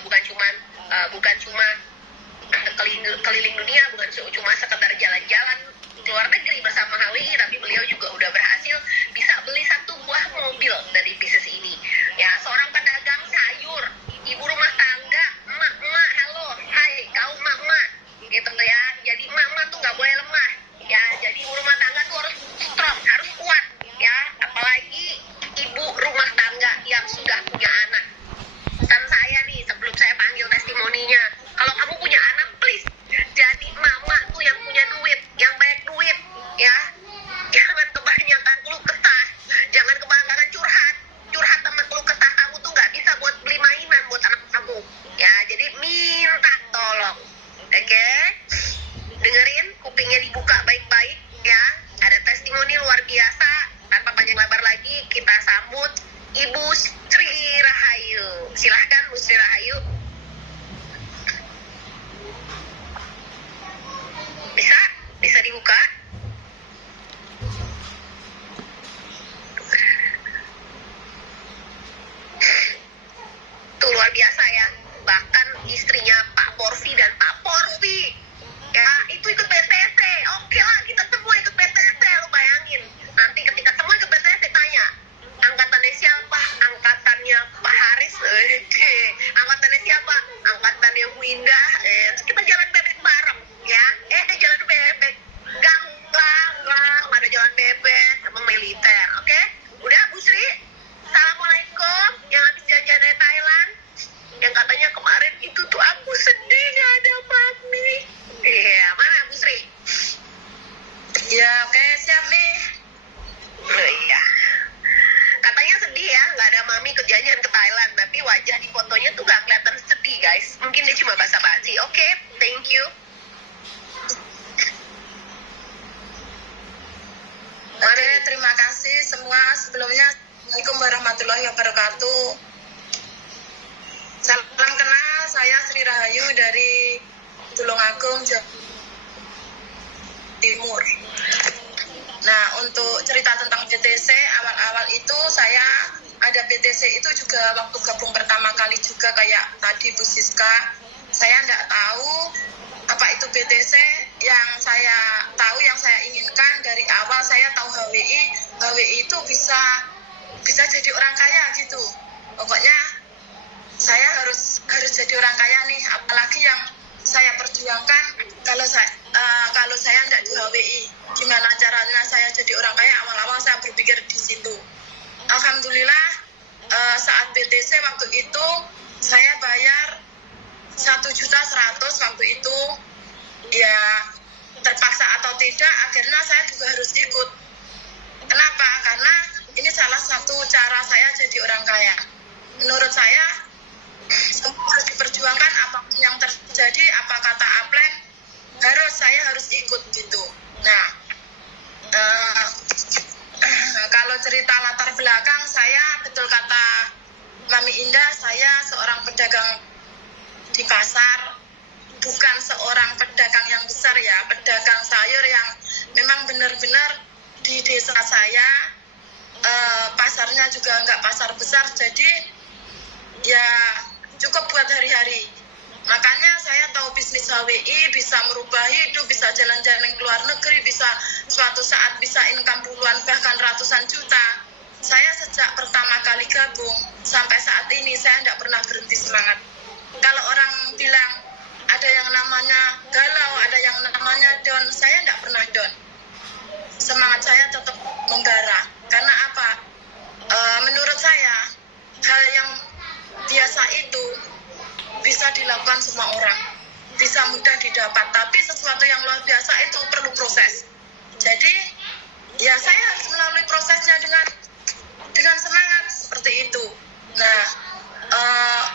bukan cuma keliling dunia, bukan cuma sekedar jalan-jalan ke luar negeri bersama HWI, tapi beliau juga udah berhasil bisa beli 1 buah mobil dari bisnis ini. Ya, seorang pedagang sayur, ibu rumah tangga, emak-emak, halo, hai, kau emak-emak, gitu ya. Jadi emak-emak tuh nggak boleh lemah, ya. Jadi ibu rumah tangga tuh harus strong, harus kuat, ya. Apalagi ibu rumah tangga yang sudah punya anak. Pesan saya nih, sebelum saya panggil testimoninya, kalau kamu punya anak, please jadi mama tuh yang punya duit, yang banyak duit, ya. Jangan kebanyakan keluh kesah, jangan kebanyakan curhat sama keluh kesah kamu tuh nggak bisa buat beli mainan buat anak kamu, ya. Jadi minta tolong, oke? Dengerin, kupingnya dibuka baik-baik, ya. Ada testimoni luar biasa. Tanpa panjang lebar lagi, kita sambut Ibu Sri Rahayu. Silahkan Bu Sri Rahayu. Bisa dibuka? Tuh luar biasa ya. Bahkan istrinya Pak Porfi dan Pak Porfi, ya, itu ikut PTC. Oke lah, kita semua ikut PTC. Lu bayangin, nanti ketika semua ikut PTC tanya, angkatannya siapa? Angkatannya Pak Haris. Angkatannya siapa? Angkatannya Winda. Kita jalan bebek bareng, ya. Jalan bebek. Enggak ada jalan bebek. Emang militer, oke? Udah, Bu Sri? Assalamualaikum. Yang habis jajan dari Thailand, yang katanya kemarin itu tuh aku sedih gak ada mami. Iya, mana Bu Sri? Ya, oke, siap nih. Iya. Katanya sedih ya, gak ada mami kerjanya ke Thailand, tapi wajah di fotonya tuh gak kelihatan sedih, guys. Mungkin dia cuma basa-basi. Oke, thank you. Oke, terima kasih semua. Sebelumnya, Assalamualaikum warahmatullahi wabarakatuh. Salam kenal, saya Sri Rahayu dari Tulungagung, Jawa Timur. Nah, untuk cerita tentang BTC, awal-awal itu saya ada BTC itu juga waktu gabung pertama kali juga kayak tadi Bu Siska. Saya nggak tahu apa itu BTC. Yang saya tahu, yang saya inginkan dari awal, saya tahu HWI itu bisa jadi orang kaya gitu. Pokoknya saya harus jadi orang kaya nih, apalagi yang saya perjuangkan. Kalau saya nggak di HWI, gimana caranya saya jadi orang kaya? Awal-awal saya berpikir di situ. Alhamdulillah, saat BTC waktu itu saya bayar 1.100.000 waktu itu. Ya, terpaksa atau tidak, akhirnya saya juga harus ikut. Kenapa? Karena ini salah satu cara saya jadi orang kaya. Menurut saya, semua harus diperjuangkan, apapun yang terjadi, apa kata Aplen, saya harus ikut gitu. Nah, kalau cerita latar belakang saya, betul kata Mami Indah, saya seorang pedagang di pasar, bukan seorang pedagang yang besar ya, pedagang sayur yang memang benar-benar di desa saya, pasarnya juga nggak pasar besar, jadi ya cukup buat hari-hari. Makanya saya tahu bisnis HWI bisa merubah hidup, bisa jalan-jalan ke luar negeri, bisa suatu saat bisa income puluhan bahkan ratusan juta. Saya sejak pertama kali gabung sampai saat ini saya tidak pernah berhenti semangat. Kalau orang bilang ada yang namanya galau, ada yang namanya down, saya tidak pernah down. Semangat saya tetap membara. Karena apa? Menurut saya hal yang biasa itu bisa dilakukan semua orang, bisa mudah didapat, tapi sesuatu yang luar biasa itu perlu proses. Jadi ya saya harus melalui prosesnya dengan semangat seperti itu. Nah,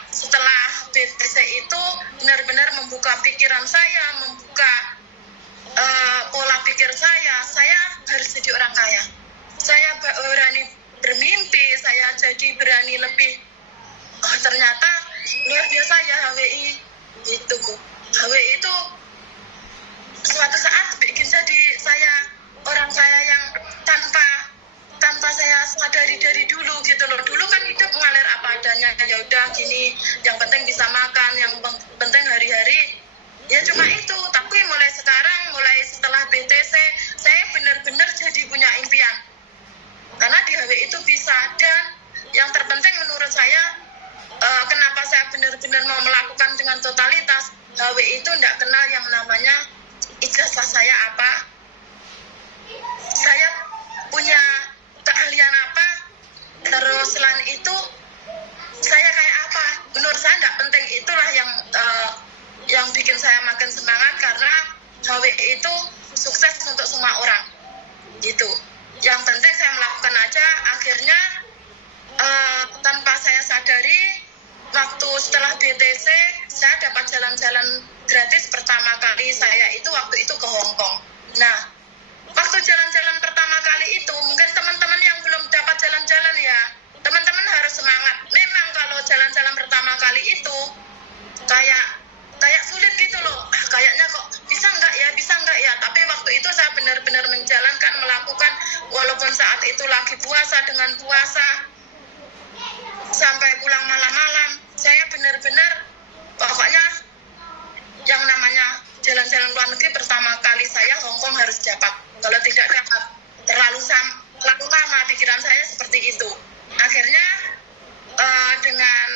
setelah BTC itu benar-benar membuka pikiran saya, membuka pola pikir saya harus jadi orang kaya. Saya berani bermimpi, saya jadi berani lebih. Oh, ternyata luar biasa ya HWI itu. HWI itu suatu saat bikin jadi saya orang kaya yang tanpa saya sadari dari dulu gitu loh. Dulu kan hidup mengalir apa adanya, ya udah gini, yang penting bisa makan, cuma itu, tapi mulai sekarang, mulai setelah BTC, saya benar-benar jadi punya impian. Karena di HWI itu bisa, dan yang terpenting menurut saya, kenapa saya benar-benar mau melakukan dengan totalitas, HWI itu tidak kenal yang namanya ijazah saya apa, saya punya keahlian apa, terus selain itu saya kayak apa. Menurut saya tidak penting, itulah yang bikin saya makin semangat, karena HWI itu sukses untuk semua orang gitu. Yang penting saya melakukan aja. Akhirnya tanpa saya sadari, waktu setelah BTC saya dapat jalan-jalan gratis pertama kali saya itu waktu itu ke Hong Kong. Nah, waktu jalan-jalan pertama kali itu, mungkin teman-teman yang belum dapat jalan-jalan ya, teman-teman harus semangat. Memang kalau jalan-jalan pertama kali itu kayak sulit gitu loh. Kayaknya kok bisa nggak ya. Tapi waktu itu saya benar-benar menjalankan, melakukan, walaupun saat itu lagi puasa, dengan puasa sampai pulang malam-malam, saya benar-benar pokoknya yang namanya jalan-jalan luar negeri pertama kali saya Hong Kong harus dapat. Kalau tidak dapat, terlalu lama pikiran saya seperti itu. Akhirnya dengan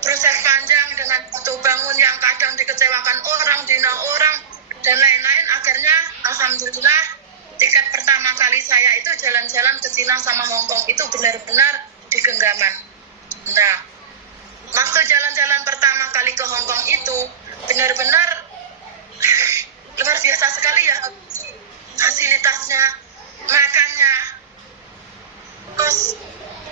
proses panjang, dengan butuh bangun yang kadang dikecewakan orang, dina orang, dan lain-lain, akhirnya alhamdulillah tiket pertama kali saya itu jalan-jalan ke Cina sama Hong Kong itu benar-benar di genggaman. Nah, waktu jalan-jalan pertama kali ke Hong Kong itu benar-benar luar biasa sekali ya, fasilitasnya, makannya, terus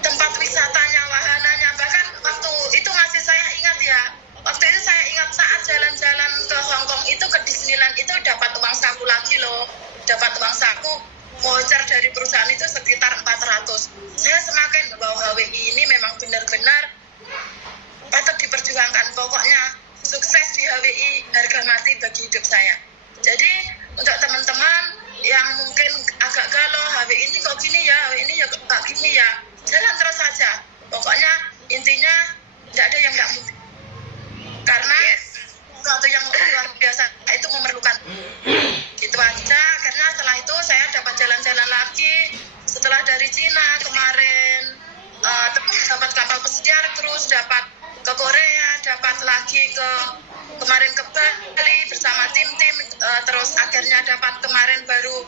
tempat wisatanya, wahananya. Bahkan waktu itu masih saya ingat ya, waktu itu saya ingat saat jalan-jalan ke Hong Kong itu, ke Disneyland itu dapat uang saku lagi loh, dapat uang saku voucher dari perusahaan itu sekitar 400. Saya semakin bahwa HWI ini memang benar-benar patut diperjuangkan. Pokoknya sukses di HWI, harga mati bagi hidup saya. Jadi untuk teman-teman yang mungkin agak galau, HWI ini kok gini ya, HWI ini ya kok gini ya, jalan terus saja. Pokoknya intinya tidak ada yang tidak mungkin. Karena sesuatu yang luar biasa itu memerlukan. Gitu aja. Karena setelah itu saya dapat jalan-jalan lagi. Setelah dari Cina kemarin dapat kapal pesiar, terus dapat ke Korea, dapat lagi kemarin ke Bali bersama tim-tim, terus akhirnya dapat kemarin baru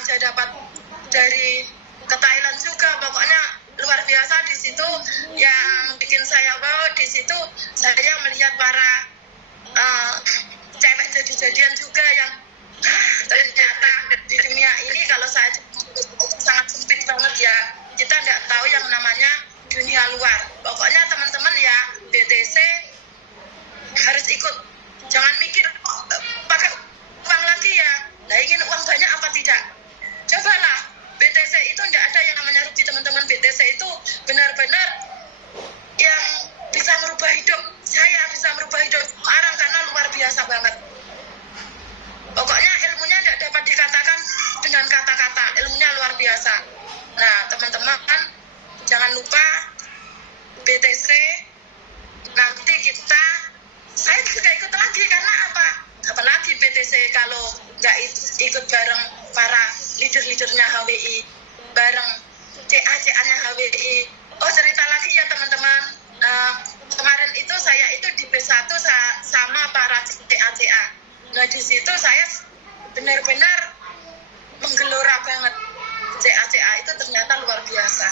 aja dapat dari ke Thailand juga. Pokoknya luar biasa di situ. Yang bikin saya wow di situ, saya melihat para cewek jadi-jadian juga yang ternyata di dunia ini, kalau saya sangat sempit banget ya, kita nggak tahu yang namanya dunia luar. Pokoknya teman-teman ya, BTC harus ikut, jangan mikir pakai uang lagi ya, nah ingin uang banyak apa tidak, cobalah. BTC itu tidak ada yang namanya rugi teman-teman. BTC itu benar-benar yang bisa merubah hidup saya, bisa merubah hidup orang, karena luar biasa banget. Pokoknya ilmunya tidak dapat dikatakan dengan kata-kata, ilmunya luar biasa. Nah teman-teman, jangan lupa BTC, nanti saya juga ikut lagi. Karena apa? Apalagi BTC kalau nggak ikut bareng para leader-leadernya HWI, bareng CA-CA-nya HWI. Oh cerita lagi ya teman-teman, kemarin itu saya itu di B1 sama para CA-CA. Nah di situ saya benar-benar menggelora banget. CA-CA itu ternyata luar biasa.